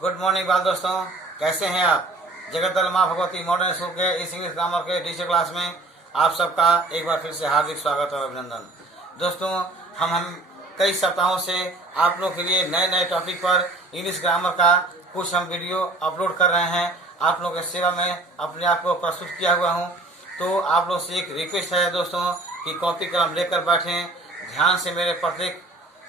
Good morning बाल दोस्तों, कैसे हैं आप। जगतदल माँ भगवती मॉडर्न स्कूल के इस इंग्लिश ग्रामर के डिजिटल क्लास में आप सबका एक बार फिर से हार्दिक स्वागत और अभिनंदन। दोस्तों, हम कई सप्ताहों से आप लोगों के लिए नए नए टॉपिक पर इंग्लिश ग्रामर का कुछ हम वीडियो अपलोड कर रहे हैं। आप लोगों की सेवा में अपने आप को प्रस्तुत किया हुआ हूँ। तो आप लोग से एक रिक्वेस्ट है दोस्तों कि कॉपी कलम लेकर बैठें, ध्यान से मेरे प्रत्येक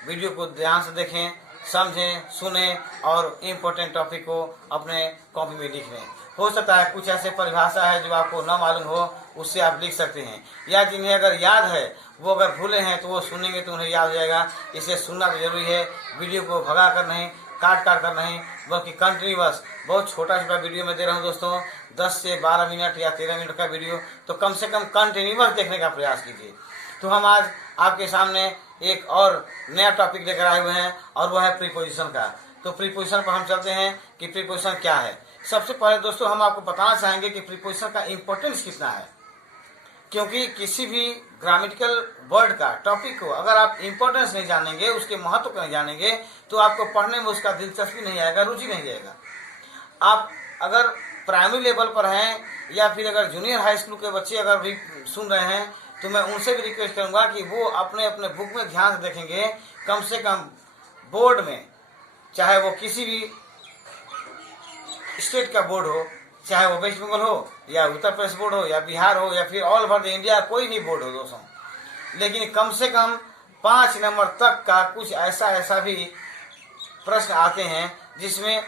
वीडियो को ध्यान से देखें, समझें, सुनें और इम्पोर्टेंट टॉपिक को अपने कॉपी में लिख लें। हो सकता है कुछ ऐसे परिभाषा है जो आपको न मालूम हो, उससे आप लिख सकते हैं, या जिन्हें अगर याद है वो अगर भूले हैं तो वो सुनेंगे तो उन्हें याद हो जाएगा। इसे सुनना तो जरूरी है, वीडियो को भगा कर नहीं, काट कर नहीं, बल्कि कंटिन्यूअस बहुत छोटा वीडियो में दे रहा हूँ दोस्तों, 10 से 12 मिनट या 13 मिनट का वीडियो, तो कम से कम कंटिन्यूअस देखने का प्रयास कीजिए। तो हम आज आपके सामने एक और नया टॉपिक लेकर आए हुए हैं और वह है प्रीपोजिशन का। तो प्रीपोजिशन पर हम चलते हैं कि प्रीपोजिशन क्या है। सबसे पहले दोस्तों हम आपको बताना चाहेंगे कि प्रीपोजिशन का इम्पोर्टेंस कितना है, क्योंकि किसी भी ग्रामेटिकल वर्ड का टॉपिक को अगर आप इम्पोर्टेंस नहीं जानेंगे, उसके महत्व को नहीं जानेंगे, तो आपको पढ़ने में उसका दिलचस्पी नहीं आएगा, रुचि नहीं जाएगा। आप अगर प्राइमरी लेवल पर हैं या फिर अगर जूनियर हाई स्कूल के बच्चे अगर भी सुन रहे हैं, तो मैं उनसे भी रिक्वेस्ट करूंगा कि वो अपने अपने बुक में ध्यान से देखेंगे। कम से कम बोर्ड में, चाहे वो किसी भी स्टेट का बोर्ड हो, चाहे वो वेस्ट बंगाल हो या उत्तर प्रदेश बोर्ड हो या बिहार हो या फिर ऑल ओवर द इंडिया कोई भी बोर्ड हो दोस्तों, लेकिन कम से कम 5 नंबर तक का कुछ ऐसा भी प्रश्न आते हैं जिसमें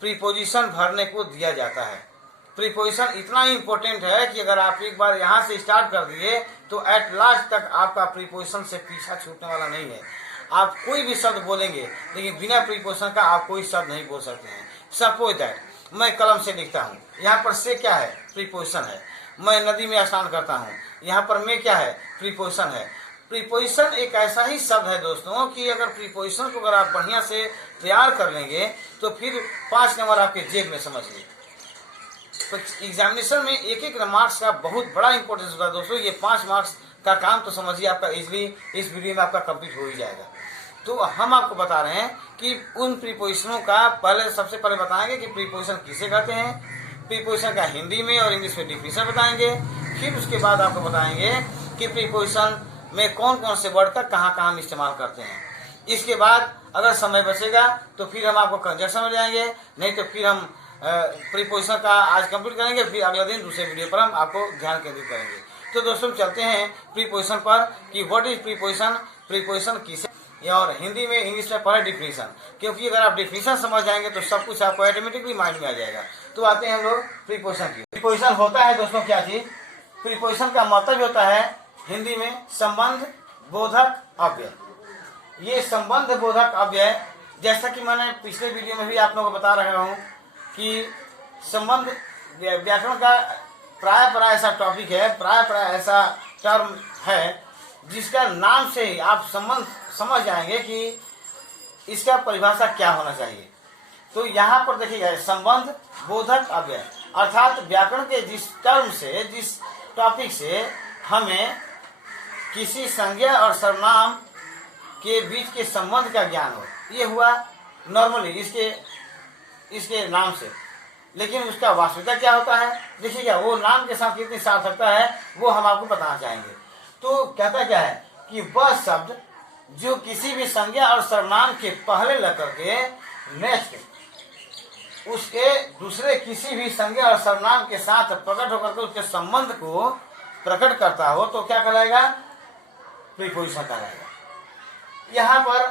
प्रीपोजिशन भरने को दिया जाता है। प्रीपोजिशन इतना इम्पोर्टेंट है कि अगर आप एक बार यहाँ से स्टार्ट कर दिए तो एट लास्ट तक आपका प्रीपोजिशन से पीछा छूटने वाला नहीं है। आप कोई भी शब्द बोलेंगे लेकिन बिना प्रीपोजिशन का आप कोई शब्द नहीं बोल सकते हैं। सपोज दैट मैं कलम से लिखता हूँ, यहाँ पर से क्या है? प्रीपोजिशन है। मैं नदी में स्नान करता हूँ, यहाँ पर मैं क्या है? प्रीपोजिशन है। प्रीपोजिशन एक ऐसा ही शब्द है दोस्तों कि अगर प्रीपोजिशन को अगर आप बढ़िया से तैयार कर लेंगे तो फिर 5 नंबर आपके जेब में समझिए। तो एग्जामिनेशन में एक मार्क्स का बहुत बड़ा इंपॉर्टेंस होता है दोस्तों। ये 5 मार्क्स का काम तो समझिए आपका इजीली इस वीडियो में आपका कंप्लीट हो ही जाएगा। तो हम आपको बता रहे हैं कि उन प्रीपोजिशनों का सबसे पहले बताएंगे कि प्रीपोजिशन किसे कहते हैं, प्रीपोजिशन का हिंदी में और इंग्लिश में डिफिनेशन बताएंगे। फिर उसके बाद आपको बताएंगे कि प्रीपोजिशन में कौन कौन से वर्ड का कहाँ हम इस्तेमाल करते हैं। इसके बाद अगर समय बचेगा तो फिर हम आपको कंजक्शन में ले जाएंगे, नहीं तो फिर हम प्रीपोजिशन का आज कंप्लीट करेंगे, फिर अगले दिन दूसरे वीडियो पर हम आपको ध्यान केंद्रित करेंगे। तो दोस्तों चलते हैं प्रीपोजिशन पर कि व्हाट इज प्रीपोजिशन, प्रीपोजिशन किसे, और हिंदी में इंग्लिश में पढ़े डिफिनेशन, क्योंकि अगर आप डिफिनेशन समझ जाएंगे तो सब कुछ आपको ऑटोमेटिकली माइंड में आ जाएगा। तो आते हैं हम लोग प्रीपोजिशन की। प्रीपोजिशन होता है दोस्तों क्या चीज? प्रीपोजिशन का मतलब होता है हिंदी में संबंध बोधक अव्यय। ये संबंध बोधक अव्यय, जैसा कि मैंने पिछले वीडियो में भी आप लोगों को बता रहा हूँ कि संबंध व्याकरण का प्राय ऐसा टॉपिक है, प्राय ऐसा टर्म है जिसका नाम से ही आप संबंध समझ जाएंगे कि इसका परिभाषा क्या होना चाहिए। तो यहाँ पर देखिएगा, संबंध बोधक अव्यय अर्थात व्याकरण के जिस टर्म से, जिस टॉपिक से हमें किसी संज्ञा और सर्वनाम के बीच के संबंध का ज्ञान हो, ये हुआ नॉर्मली इसके नाम से। लेकिन उसका वास्तविकता क्या होता है, देखिएगा वो नाम के साथ कितनी सार्थकता है वो हम आपको बताना चाहेंगे। तो कहता क्या है कि वह शब्द जो किसी भी संज्ञा और सर्वनाम के पहले लग करके नेक्स्ट उसके दूसरे किसी भी संज्ञा और सर्वनाम के साथ प्रकट होकर के उसके संबंध को प्रकट करता हो तो क्या कहलाएगा? प्रीपोजिशन कहलाएगा। यहाँ पर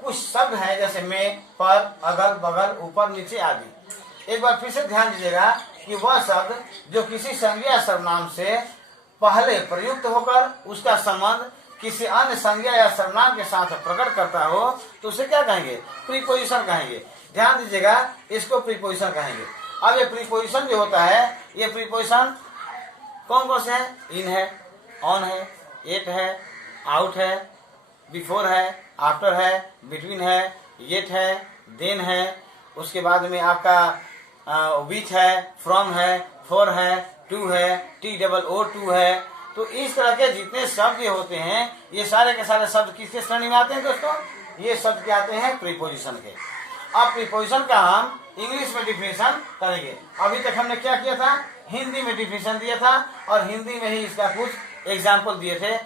कुछ शब्द हैं जैसे में, पर, अगल बगल, ऊपर नीचे आदि। एक बार फिर से ध्यान दीजिएगा कि वह शब्द जो किसी संज्ञा या सर्वनाम से पहले प्रयुक्त होकर उसका संबंध किसी अन्य संज्ञा या सर्वनाम के साथ प्रकट करता हो तो उसे क्या कहेंगे? प्रीपोजिशन कहेंगे। ध्यान दीजिएगा, इसको प्रीपोजिशन कहेंगे। अब ये प्रीपोजिशन जो होता है, ये प्रीपोजिशन कौन कौन से हैं? इन है, ऑन है, एट है, आउट है, बिफोर है, आफ्टर है, बिटवीन है, येट है, देन है, उसके बाद में आपका विच है, फ्रॉम है, फॉर है, टू है, TOO है। तो इस तरह के जितने शब्द होते हैं ये सारे के सारे शब्द किसके श्रेणी में आते हैं दोस्तों? ये शब्द के आते हैं प्रीपोजिशन के। अब प्रीपोजिशन का हम इंग्लिश में डिफिनेशन करेंगे। अभी तक हमने क्या किया था, हिंदी में डिफिनेशन दिया था और हिंदी में ही इसका कुछ एग्जाम्पल दिए थे,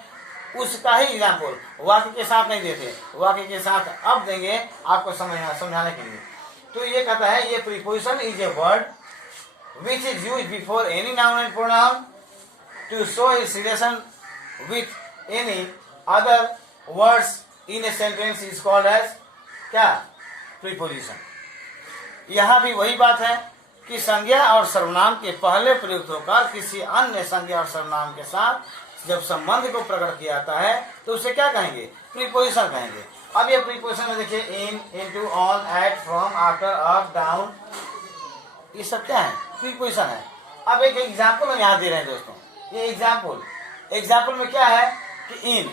उसका ही एग्जाम्पल वाक्य के साथ नहीं देते, वाक्य के साथ अब देंगे आपको समझाने के लिए। तो ये कहता है ये preposition is a word which is used before any noun and pronoun to show its relation with any other words in a sentence is called as क्या, preposition। यहाँ भी वही बात है कि संज्ञा और सर्वनाम के पहले प्रयुक्त होकर किसी अन्य संज्ञा और सर्वनाम के साथ जब संबंध को प्रकट किया जाता है तो उसे क्या कहेंगे, प्रीपोजिशन कहेंगे। अब ये प्रीपोजिशन में देखिए in, into, on, at, from, after, up, down, ये सब क्या है, प्रीपोजिशन है। अब एक एग्जाम्पल हम यहाँ दे रहे हैं दोस्तों, ये एग्जाम्पल में क्या है कि इन,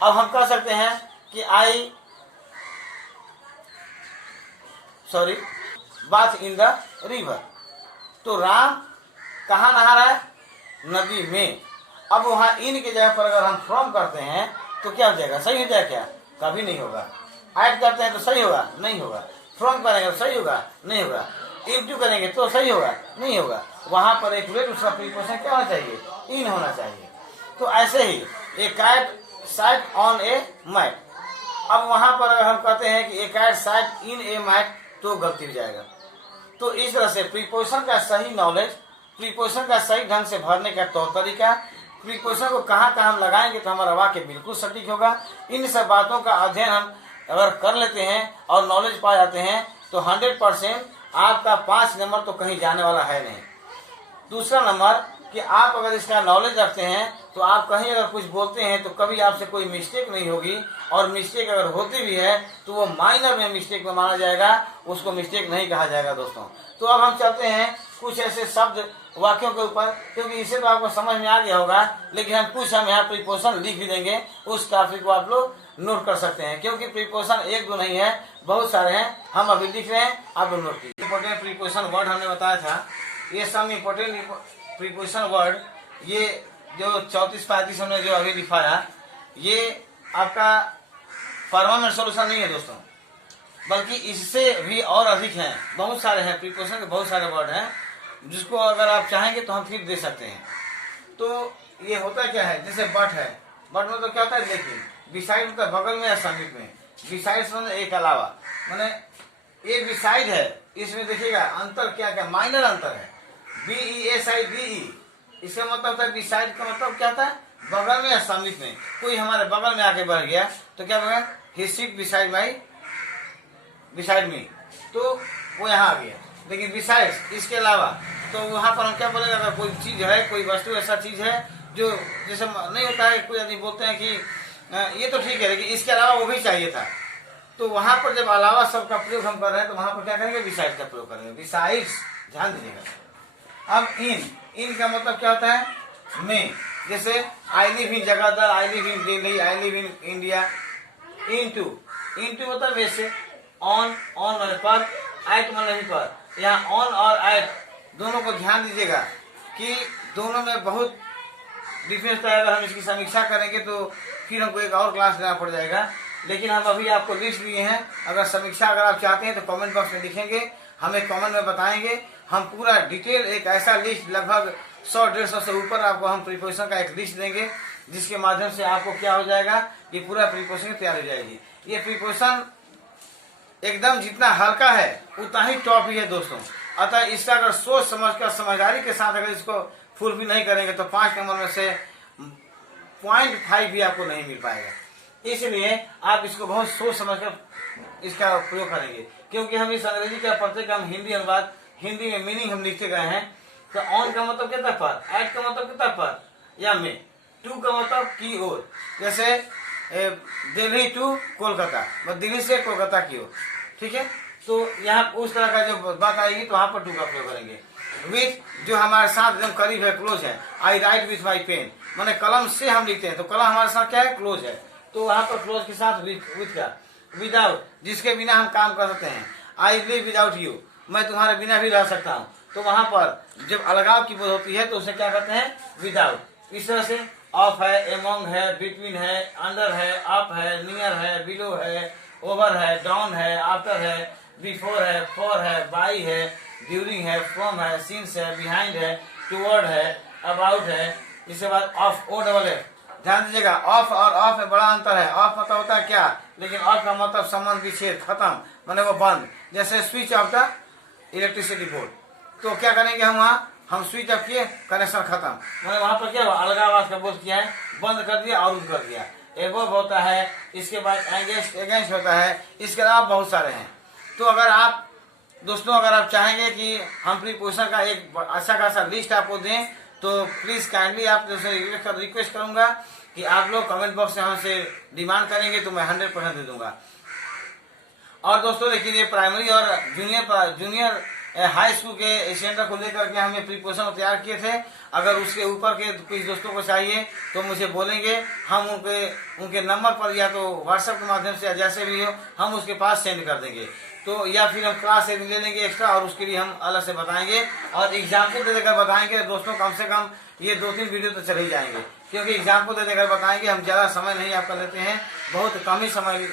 अब हम कह सकते हैं कि आई बाथ इन द रिवर, तो राम कहाँ नहा रहा है, नदी में। अब वहां इन की जगह पर अगर हम फ्रॉम करते हैं तो क्या हो जाएगा, सही हो जाएगा क्या, कभी नहीं होगा। ऐड करते हैं तो सही होगा, नहीं होगा। फ्रॉम करेंगे तो सही होगा, नहीं होगा। इनटू करेंगे तो सही होगा, नहीं होगा। वहां पर एक उसका प्रीपोजिशन क्या होना चाहिए, इन होना चाहिए। तो ऐसे ही a cat sat on a mat, अब वहां पर अगर हम कहते हैं कि a cat sat in a mat तो गलती हो जाएगा। तो इस तरह से प्रीपोजिशन का सही नॉलेज, प्रीपोजिशन का सही ढंग से भरने का तौर तरीका, प्रीपोजिशन को कहाँ कहाँ हम लगाएंगे तो हमारा वाक्य बिल्कुल सटीक होगा, इन सब बातों का अध्ययन हम अगर कर लेते हैं और नॉलेज पा जाते हैं तो 100% आपका 5 नंबर तो कहीं जाने वाला है नहीं। दूसरा नंबर कि आप अगर इसका नॉलेज रखते हैं तो आप कहीं अगर कुछ बोलते हैं तो कभी आपसे कोई मिस्टेक नहीं होगी, और मिस्टेक अगर होती भी है तो वो माइनर में मिस्टेक में माना जाएगा, उसको मिस्टेक नहीं कहा जाएगा दोस्तों। तो अब हम चलते हैं कुछ ऐसे शब्द वाक्यों के ऊपर, क्योंकि इसे तो आपको समझ में आ गया होगा, लेकिन हम यहाँ प्रीपोजिशन लिख भी देंगे, उस टॉपिक को आप लोग नोट कर सकते हैं, क्योंकि प्रीपोजिशन एक दो नहीं है, बहुत सारे हैं। हम अभी लिख रहे हैं, आप लोग नोट कीजिए। इंपोर्टेंट प्रीपोजिशन वर्ड हमने बताया था, ये सब इंपोर्टेंट प्रीपोजिशन वर्ड, ये जो 34-35 हमने जो अभी लिखाया, ये आपका परमानेंट सोल्यूशन नहीं है दोस्तों, बल्कि इससे भी और अधिक हैं, बहुत सारे हैं प्रीपोजिशन के, बहुत सारे वर्ड हैं, जिसको अगर आप चाहेंगे तो हम फिर दे सकते हैं। तो ये होता क्या है, जैसे बट है, बट में तो क्या होता है, लेकिन बिसाइड होता है बगल में या समीप में, बिसाइड मतलब एक अलावा, माने एक बिसाइड है, इसमें देखिएगा अंतर क्या क्या, माइनर अंतर है, BESIDE, इसका मतलब होता है बिसाइड का मतलब क्या होता है, बगल में या समीप में। कोई हमारे बगल में आके बैठ गया तो क्या बोलेगा, ही सिट बिसाइड मी, तो वो यहाँ आ गया। लेकिन बिसाइड्स, इसके अलावा, तो वहाँ पर हम क्या बोलेगा, अगर कोई चीज है, कोई वस्तु ऐसा चीज है जो जैसे नहीं होता है, कोई आदमी बोलते हैं कि ये तो ठीक है लेकिन इसके अलावा वो भी चाहिए था, तो वहां पर जब अलावा शब्द का प्रयोग हम कर रहे हैं तो वहां पर क्या करेंगे, बिसाइड का प्रयोग करेंगे, बिसाइड्स, ध्यान दीजिएगा। अब इन का मतलब क्या होता है, में, जैसे I live in Jagadhri, I live in Delhi, I live in India. Into मतलब वैसे, ऑन मतलब पर, एट मतलब पर। यहाँ ऑन और एट दोनों को ध्यान दीजिएगा कि दोनों में बहुत डिफरेंस है। अगर हम इसकी समीक्षा करेंगे तो फिर हमको एक और क्लास लेना पड़ जाएगा, लेकिन हम अभी आपको लिस्ट दिए हैं। अगर समीक्षा अगर आप चाहते हैं तो कमेंट बॉक्स में लिखेंगे, हमें कमेंट में बताएंगे, हम पूरा डिटेल एक ऐसा लिस्ट लगभग 100-150 से ऊपर आपको हम प्रीपोजिशन का एक लिस्ट देंगे, जिसके माध्यम से आपको क्या हो जाएगा कि पूरा प्रीपोजिशन तैयार हो जाएगी। ये प्रीपोजिशन एकदम जितना हल्का है उतना ही टॉप ही है दोस्तों। अतः इसका अगर सोच समझकर समझदारी के साथ अगर इसको फुलफिल नहीं करेंगे तो 5 नंबर में से 0.5 भी आपको नहीं मिल पाएगा। इसलिए आप इसको बहुत सोच समझकर इसका प्रयोग करेंगे, क्योंकि हम इस अंग्रेजी का पढ़ते कि हम हिंदी अनुवाद, हिंदी में मीनिंग हम लिखते गए हैं। तो ऑन का मतलब कितना पर, एट का मतलब कितना पर या में, टू का मतलब की ओर, जैसे दिल्ली टू कोलकाता, दिल्ली से कोलकाता की ओर, ठीक है। तो यहाँ उस तरह का जो बात आएगी तो वहां पर टू का प्रयोग करेंगे। विथ जो हमारे साथ एकदम करीब है, क्लोज है, आई राइट विथ माई पेन, माने कलम से हम लिखते हैं तो कलम हमारे साथ क्या है, क्लोज है, तो वहां पर क्लोज के साथ विथ का, विदाउट जिसके बिना हम काम कर सकते हैं, आई लिव विदाउट यू, मैं तुम्हारे बिना भी रह सकता हूँ, तो वहां पर जब अलगाव की बोध होती है तो उसे क्या कहते हैं, विदाउट। इस तरह से ऑफ है, एमोंग है, बिटवीन है, अंडर है, अप है, नियर है, बिलो है, ओवर है, डाउन है, आफ्टर है, बिफोर है, फॉर है, बाई है, ड्यूरिंग है, फ्रॉम है, सिंस है, बिहाइंड है, टुवर्ड है, अबाउट है। इसके बाद ऑफ, ओ डबल एफ। ध्यान दीजिएगा, ऑफ और ऑफ में बड़ा अंतर है। ऑफ मतलब होता है क्या, लेकिन ऑफ का मतलब संबंध विच्छेद, खत्म, माने वो बंद। जैसे switch off the electricity board, तो क्या करेंगे हम वहाँ, हम स्विच ऑफ किए, कनेक्शन खत्म, मैंने वहां पर क्या हुआ, अलगावाज का बोल किया है, बंद कर दिया, अवरुद्ध कर दिया। एबव होता है, इसके बाद एगेंस्ट, एगेंस्ट होता है, इसके अलावा बहुत सारे हैं। तो अगर आप दोस्तों, अगर आप चाहेंगे कि हम प्रीपोजिशन का एक अच्छा खासा लिस्ट आपको दें, तो प्लीज काइंडली आप रिक्वेस्ट करूंगा कि आप लोग कमेंट बॉक्स में हमसे डिमांड करेंगे तो मैं 100% दे दूंगा। और दोस्तों लेकिन ये प्राइमरी और जूनियर हाई स्कूल के स्टैंडर्ड को लेकर के हमने प्रीपोजिशन तैयार किए थे। अगर उसके ऊपर के कुछ दोस्तों को चाहिए तो मुझे बोलेंगे, हम उनके नंबर पर या तो व्हाट्सएप के माध्यम से या जैसे भी हो हम उसके पास सेंड कर देंगे। तो या फिर हम क्लास से ले लेंगे एक्स्ट्रा और उसके लिए हम अलग से बताएंगे और एग्जाम्पल दे देकर बताएंगे। दोस्तों कम से कम ये 2-3 वीडियो तो चल ही जाएंगे, क्योंकि एग्जाम्पल दे देकर बताएंगे। हम ज़्यादा समय नहीं आपका लेते हैं, बहुत कम ही समय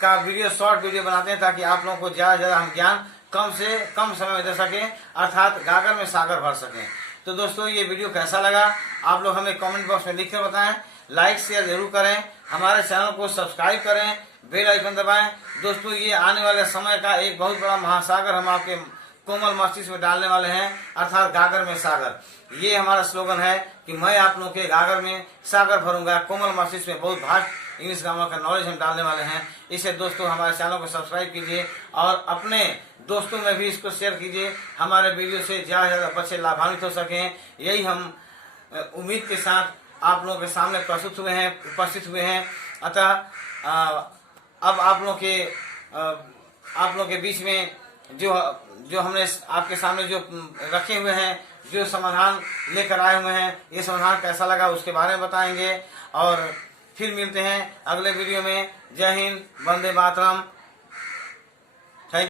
का वीडियो, शॉर्ट वीडियो बनाते हैं ताकि आप लोगों को ज़्यादा से ज़्यादा हम ज्ञान कम से कम समय में दे सकें, अर्थात गागर में सागर भर सकें। तो दोस्तों ये वीडियो कैसा लगा आप लोग हमें कमेंट बॉक्स में लिख कर बताएं। लाइक शेयर जरूर करें, हमारे चैनल को सब्सक्राइब करें, बेल आइकन दबाएं। दोस्तों ये आने वाले समय का एक बहुत बड़ा महासागर हम आपके कोमल मस्तिष्क में डालने वाले हैं, अर्थात गागर में सागर। ये हमारा स्लोगन है कि मैं आप लोगों के गागर में सागर भरूंगा, कोमल मस्तिष्क में बहुत भास्ट इंग्लिश ग्रामर का नॉलेज हम डालने वाले हैं। इससे दोस्तों हमारे चैनल को सब्सक्राइब कीजिए और अपने दोस्तों में भी इसको शेयर कीजिए, हमारे वीडियो से ज़्यादा से ज़्यादा बच्चे लाभान्वित हो सकें। यही हम उम्मीद के साथ आप लोगों के सामने उपस्थित हुए हैं। अतः अब आप लोग के बीच में जो हमने आपके सामने जो रखे हुए हैं, जो समाधान लेकर आए हुए हैं, ये समाधान कैसा लगा उसके बारे में बताएंगे। और फिर मिलते हैं अगले वीडियो में। जय हिंद, वंदे मातरम।